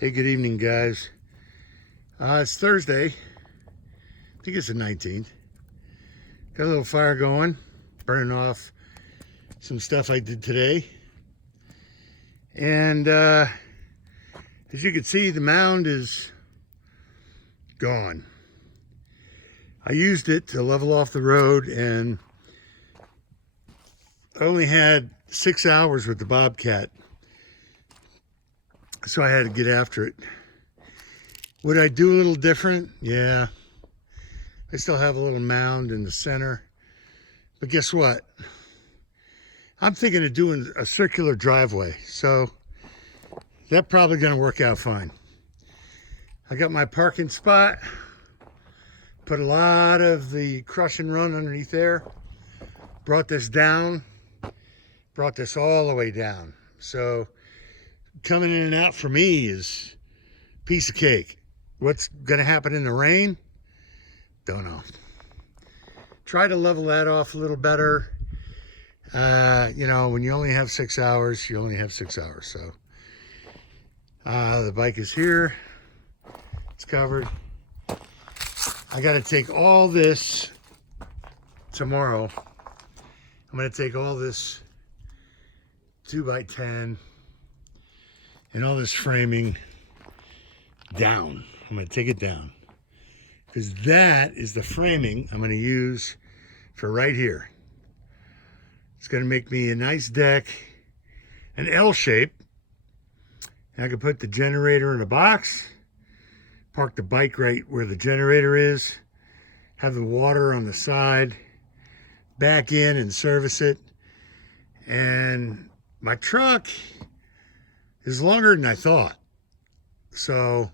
Hey, good evening, guys. It's Thursday. I think it's the 19th. Got a little fire going, burning off some stuff I did today. And as you can see, the mound is gone. I used it to level off the road, and I only had 6 hours with the bobcat, so I had to get after it. Would I do a little different? Yeah. I still have a little mound in the center. But guess what? I'm thinking of doing a circular driveway. So that's probably going to work out fine. I got my parking spot. Put a lot of the crush and run underneath there. Brought this down. Brought this all the way down. So coming in and out for me is a piece of cake. What's going to happen in the rain? Don't know. Try to level that off a little better. You know, when you only have 6 hours, you only have 6 hours. So the bike is here. It's covered. I got to take all this tomorrow. I'm going to take all this 2x10 and all this framing down. I'm going to take it down because that is the framing I'm going to use for right here. It's going to make me a nice deck, an L shape. And I can put the generator in a box, park the bike right where the generator is, have the water on the side, back in and service it. And my truck is longer than I thought. So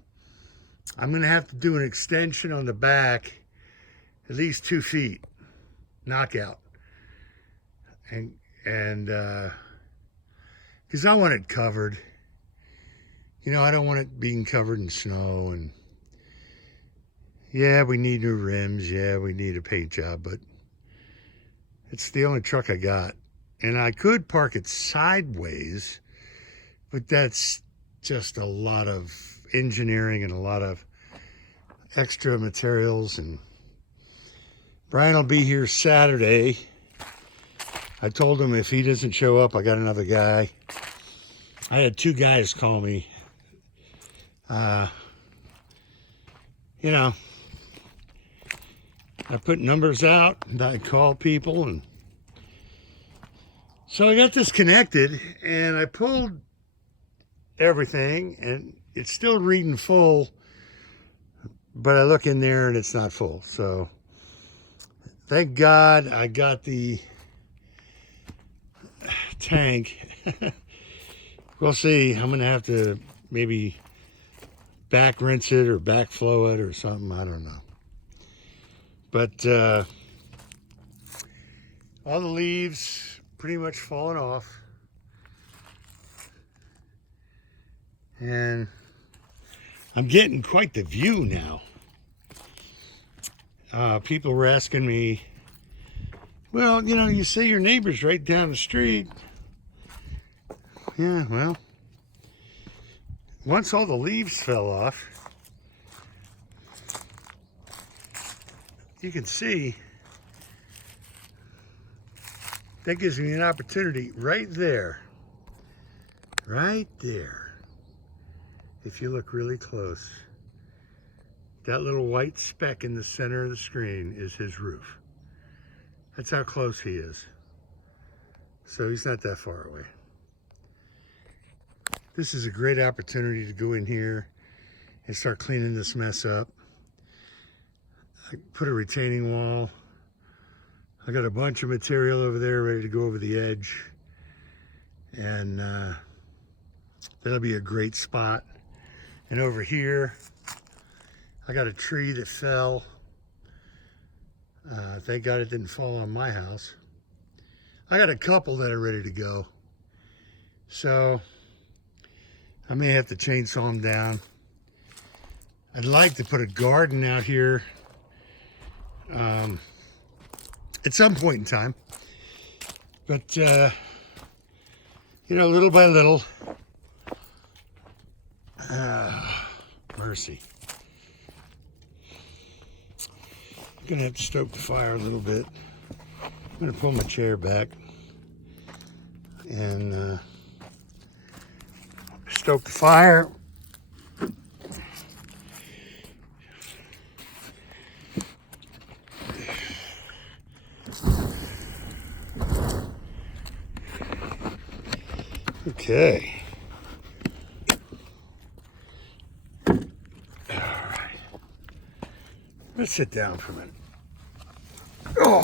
I'm going to have to do an extension on the back, at least 2 feet, knockout. And because I want it covered. You know, I don't want it being covered in snow. And yeah, we need new rims. Yeah, we need a paint job, but it's the only truck I got. And I could park it sideways, but that's just a lot of engineering and a lot of extra materials. And Brian will be here Saturday. I told him if he doesn't show up, I got another guy. I had 2 guys call me. You know, I put numbers out and I call people, and so I got this connected and I pulled everything and it's still reading full, but I look in there and it's not full. So thank God I got the tank. We'll see. I'm gonna have to maybe back rinse it or back flow it or something. I don't know. But all the leaves pretty much fallen off. And I'm getting quite the view now. People were asking me, well, you know, you say your neighbor's right down the street. Yeah, well, once all the leaves fell off, you can see that gives me an opportunity right there. Right there. If you look really close, that little white speck in the center of the screen is his roof. That's how close he is. So he's not that far away. This is a great opportunity to go in here and start cleaning this mess up. I put a retaining wall. I got a bunch of material over there ready to go over the edge. And that'll be a great spot. And over here, I got a tree that fell. Thank God it didn't fall on my house. I got a couple that are ready to go. So I may have to chainsaw them down. I'd like to put a garden out here at some point in time. But, you know, little by little, mercy. I'm gonna have to stoke the fire a little bit. I'm gonna pull my chair back and stoke the fire. Okay. All right. Let's sit down for a minute. Oh.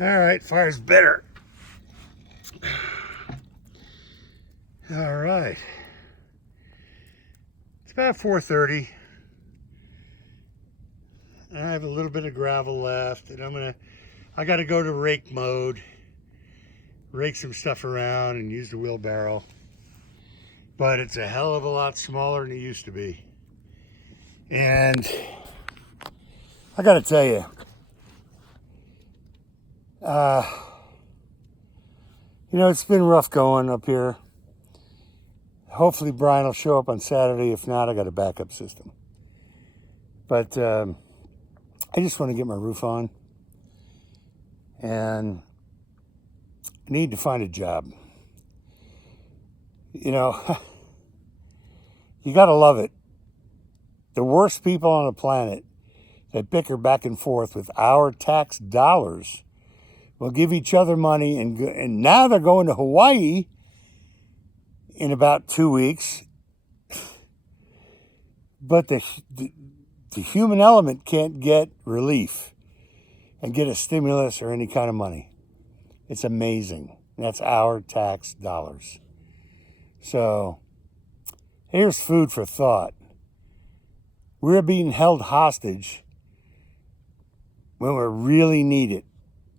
All right, fire's better. All right. It's about 4:30. I have a little bit of gravel left, and I got to go to rake mode, rake some stuff around and use the wheelbarrow. But it's a hell of a lot smaller than it used to be. And I got to tell you, it's been rough going up here. Hopefully Brian will show up on Saturday. If not, I got a backup system. But I just want to get my roof on. And I need to find a job. You got to love it. The worst people on the planet that bicker back and forth with our tax dollars will give each other money, and now they're going to Hawaii in about 2 weeks. But the human element can't get relief and get a stimulus or any kind of money. It's amazing. That's our tax dollars. So here's food for thought. We're being held hostage when we really need it.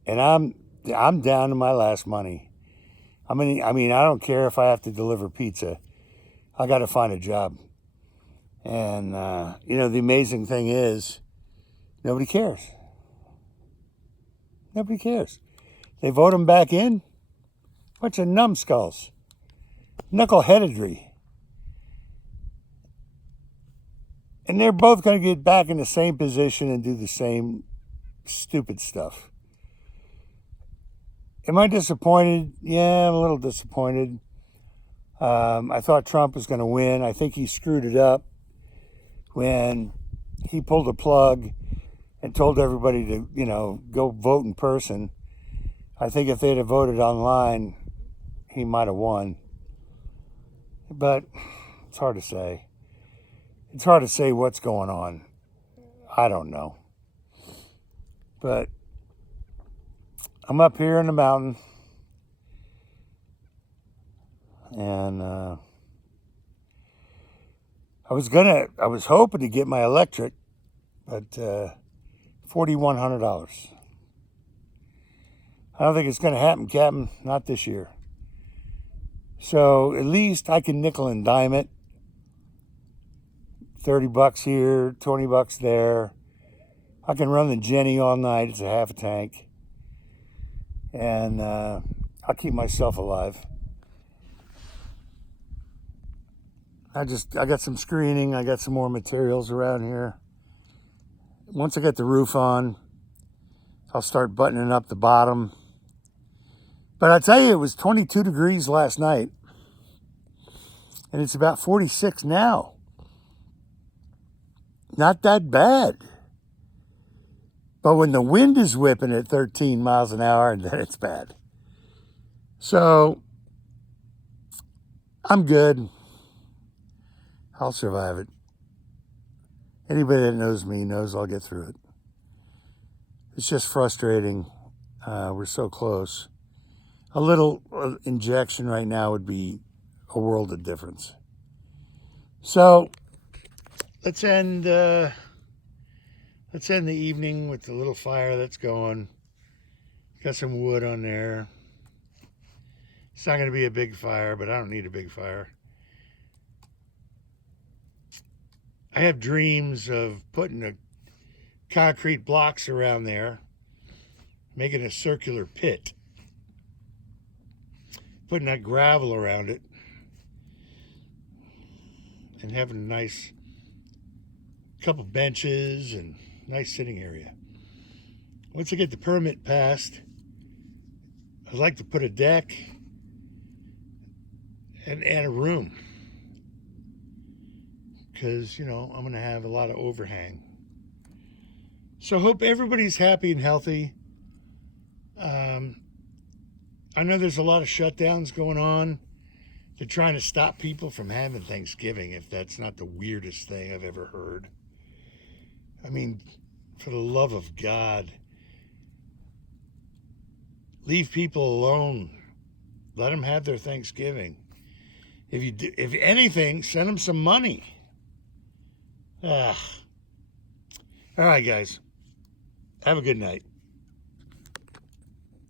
And I'm down to my last money. I mean, I don't care if I have to deliver pizza. I got to find a job. And, the amazing thing is, nobody cares. Nobody cares. They vote them back in. Bunch of numbskulls. Knuckleheadedry. And they're both going to get back in the same position and do the same stupid stuff. Am I disappointed? Yeah, I'm a little disappointed. I thought Trump was going to win. I think he screwed it up when he pulled the plug and told everybody to, go vote in person. I think if they'd have voted online, he might have won. But it's hard to say. It's hard to say what's going on. I don't know. But I'm up here in the mountain. And I was hoping to get my electric, but $4,100. I don't think it's going to happen, Captain. Not this year. So at least I can nickel and dime it. $30 here, $20 there. I can run the Jenny all night. It's a half a tank. And I'll keep myself alive. I got some screening. I got some more materials around here. Once I get the roof on, I'll start buttoning up the bottom. But I tell you, it was 22 degrees last night. And it's about 46 now. Not that bad. But when the wind is whipping at 13 miles an hour, then it's bad. So, I'm good. I'll survive it. Anybody that knows me knows I'll get through it. It's just frustrating. We're so close. A little injection right now would be a world of difference. So, let's end the evening with the little fire that's going. Got some wood on there. It's not going to be a big fire, but I don't need a big fire. I have dreams of putting the concrete blocks around there, making a circular pit, putting that gravel around it. and having a nice couple benches and nice sitting area. Once I get the permit passed, I'd like to put a deck and add a room, because, you know, I'm going to have a lot of overhang. So I hope everybody's happy and healthy. I know there's a lot of shutdowns going on. They're trying to stop people from having Thanksgiving, if that's not the weirdest thing I've ever heard. I mean, for the love of God, leave people alone. Let them have their Thanksgiving. If anything, send them some money. All right, guys. Have a good night.